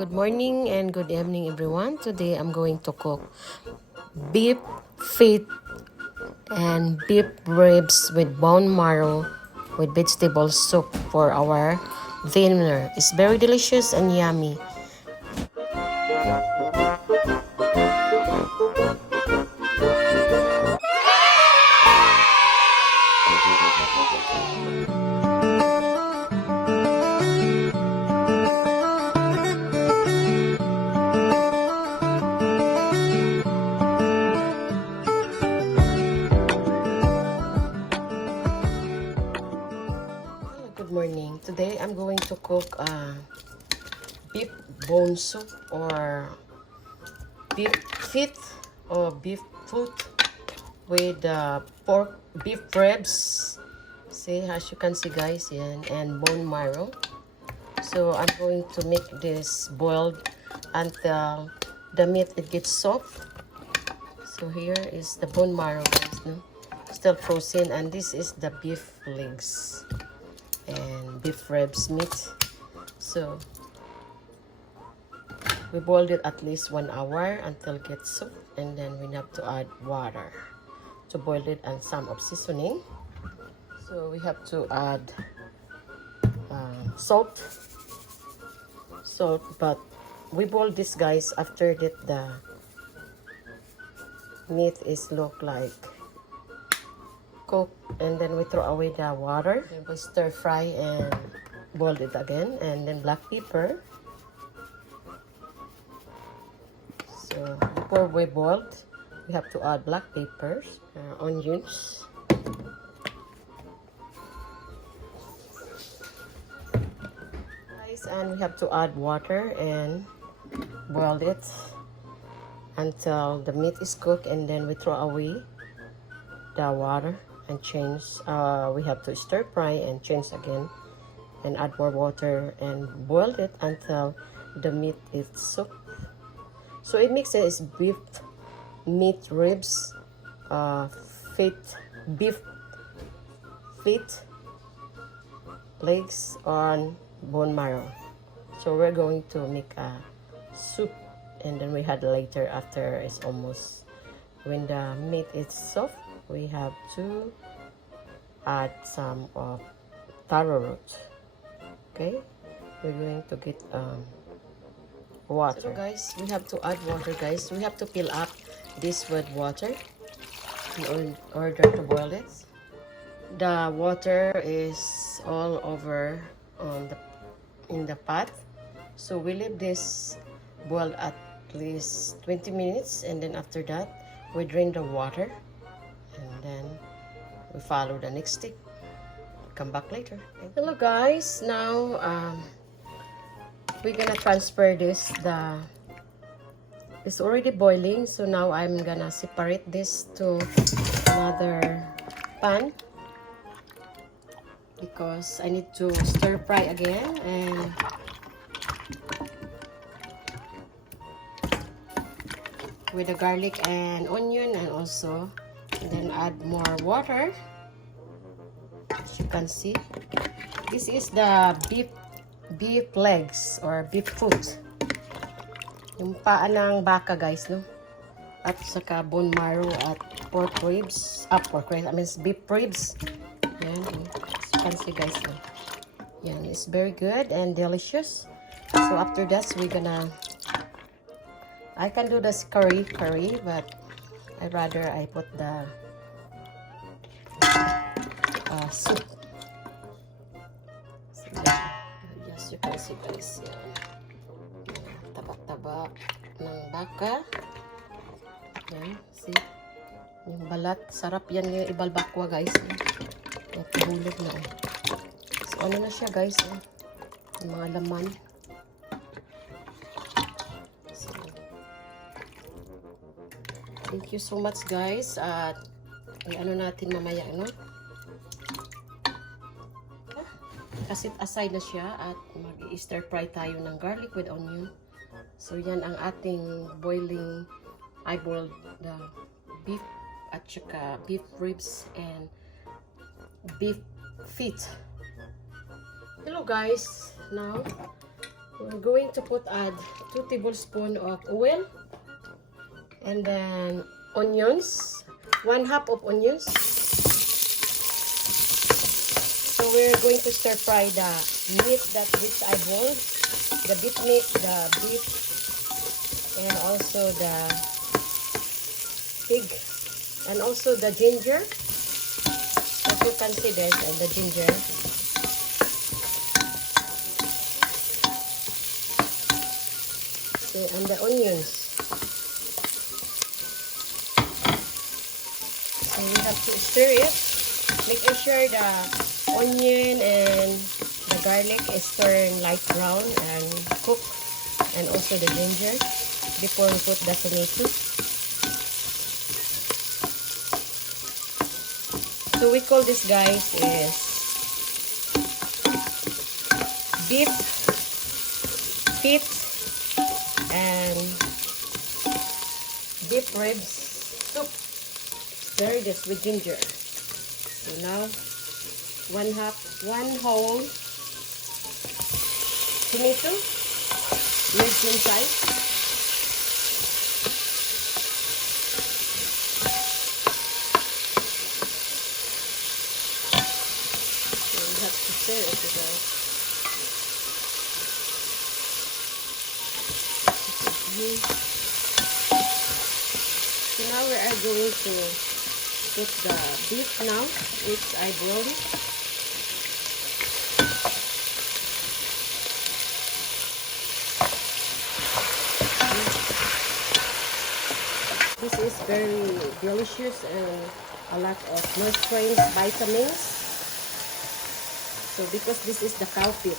Good morning and good evening everyone. Today I'm going to cook beef feet and beef ribs with bone marrow with vegetable soup for our dinner. It's very delicious and yummy. Good morning. Today I'm going to cook beef bone soup or beef feet or beef foot with pork beef ribs. See, as you can see guys, yan, and bone marrow. So I'm going to make this boiled until the meat it gets soft. So here is the bone marrow guys, no? Still frozen, and this is the beef legs and beef ribs meat. So we boiled it at least 1 hour until it gets soft, and then we have to add water to boil it and some of seasoning. So we have to add salt, but we boil this guys after that the meat is look like cooked, and then we throw away the water, then we stir fry and boil it again, and then black pepper. So before we boiled, we have to add black peppers, onions, and we have to add water and boil it until the meat is cooked, and then we throw away the water and change. We have to stir fry and change again and add more water and boil it until the meat is cooked. So it mixes beef meat ribs, beef feet, legs on bone marrow. So we're going to make a soup, and then we had later after it's almost when the meat is soft, we have to add some of taro root. Okay, we're going to get water. So guys, we have to add water guys. We have to fill up this with water in order to boil it. The water is all over in the pot, so we leave this boil at least 20 minutes, and then after that we drain the water, and then we follow the next step. Come back later. Hello guys, now we're gonna transfer this. It's already boiling, so now I'm gonna separate this to another pan because I need to stir fry again, and with the garlic and onion, and also then add more water. As you can see, this is the beef legs or beef foot, yung paa ng baka guys, no? At saka bone marrow at pork ribs, beef ribs. Yan, as you can see guys, no? Yan, it's very good and delicious. So after that, I can do this curry, but I'd rather I put the soup. So, yes, you can see guys, yan. Tabak-tabak ng baka. Yan, see? Yung balat, sarap yan yung ibalbakwa guys. At hulog na. So ano na siya guys, yung mga laman. So, thank you so much guys, at ano natin mamaya, no? Kasit aside na siya, at mag-stir fry tayo ng garlic with onion. So yan ang ating boiled the beef at saka beef ribs and beef feet. Hello guys, now We're going to add 2 tablespoons of oil, and then onions, 1/2 of onions. So we're going to stir fry the meat which I boiled, the beef meat, the beef, and also the pig, and also the ginger. As you can see, guys, and the ginger. So, and the onions. So we have to stir it, making sure the onion and the garlic is turned light brown and cook, and also the ginger before we put the tomato. So we call this, guys, is beef feet and beef ribs soup. Stir this with ginger. So now one whole tomato, medium size. To stir it, guys. So now we are going to put the beef now, which I boiled. This is very delicious and a lot of nutrients, vitamins. So because this is the cow feet.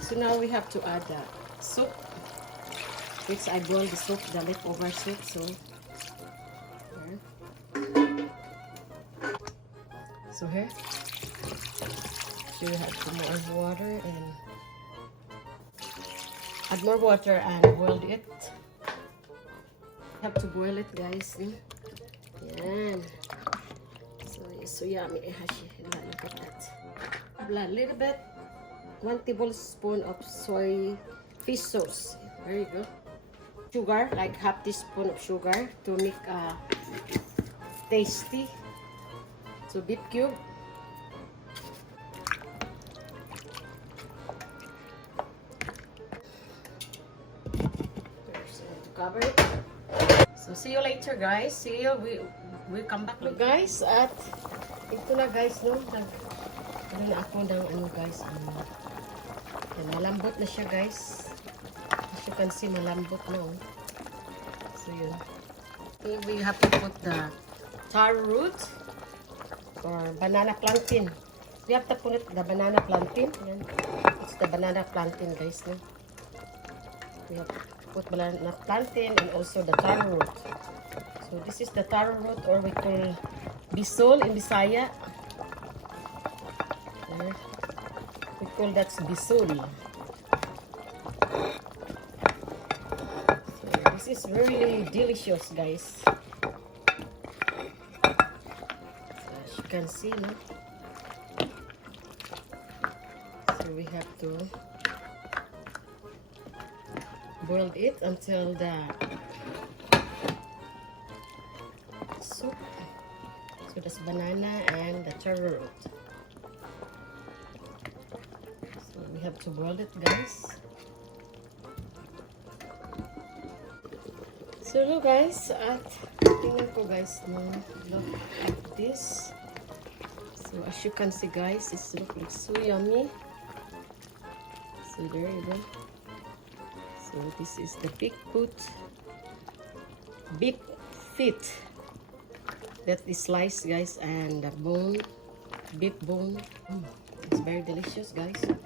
So now we have to add the soup, which I boiled the soup, the leftover soup. So here. So you have to more water and add more water and boil it. Have to boil it, guys. Yan. So it's so yummy. Look at that. A little bit, 1 tablespoon of fish sauce. There you go. Sugar, like 1/2 teaspoon of sugar to make tasty. So beef cube. To cover it. So see you later, guys. See you. We come back, guys. At ito na, guys, no. Ano na ako ng guys. Malambot na siya, guys. As you can see, malambot na. So yun. Okay, we have to put the taro root or banana plantain. We have to put the banana plantain. Yan. It's the banana plantain, guys, no. We have to put banana plantain and also the taro root. So this is the taro root, or we call bisol in Bisaya. We call that bisol. So this is really delicious, guys. So as you can see, no? So we have to boil it until the soup. So that's banana and the taro root. So we have to boil it, guys. So look, guys, at tingnan ko, guys, no, look at this. So as you can see, guys, it looks so yummy. So there you go. So this is the beef feet that is sliced, guys, and the bone, beef bone. It's very delicious, guys. You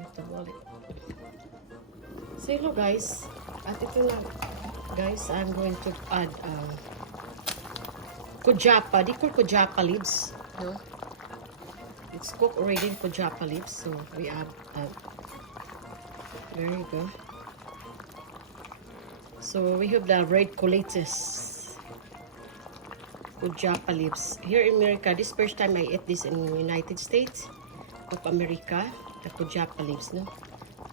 have to boil it. So hello, guys. At ito na, guys, I'm going to add kujapa. Di ko kujapa leaves, no? It's cooked already in kujapa leaves, so we add there you go. So we have the red colitis. Kujapa leaves. Here in America, this first time I ate this in United States of America, the Kujapa leaves, no?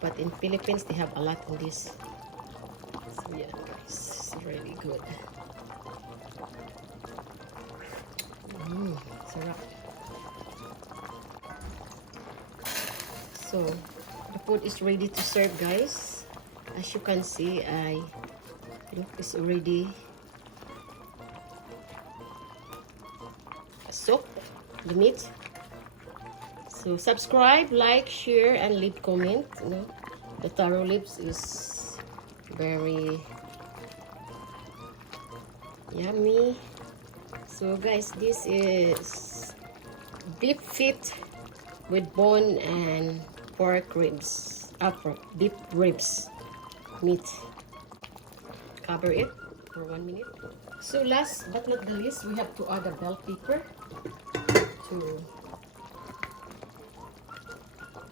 But in Philippines, they have a lot in this. So yeah, guys, it's really good. Sarap. So, the food is ready to serve, guys. As you can see, it's already soaked, the meat. So subscribe, like, share, and leave comment. You know, the taro leaves is very yummy. So guys, this is beef feet with bone and pork ribs, beef ribs meat. Cover it for 1 minute. So last but not the least, we have to add a bell pepper.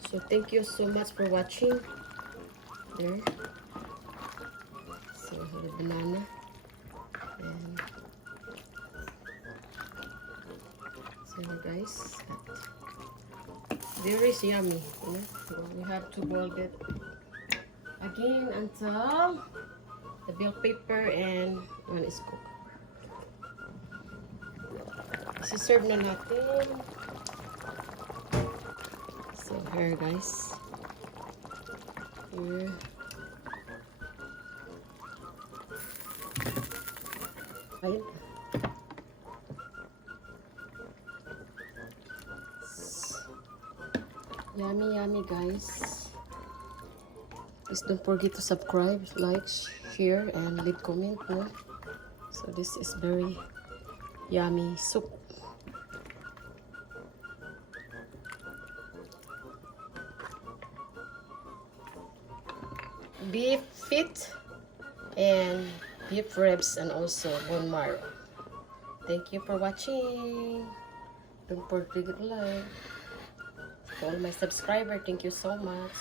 So thank you so much for watching. There. So the banana and so guys, very yummy. You know? So we have to boil it again until the bell pepper and one is cooked. Serve na natin. So here guys. Here. Right. Yummy, yummy guys. Please don't forget to subscribe, like, share, and leave comment. No? So this is very yummy soup. Beef feet and beef ribs and also bone marrow. Thank you for watching. Don't forget to like. To all my subscribers, thank you so much.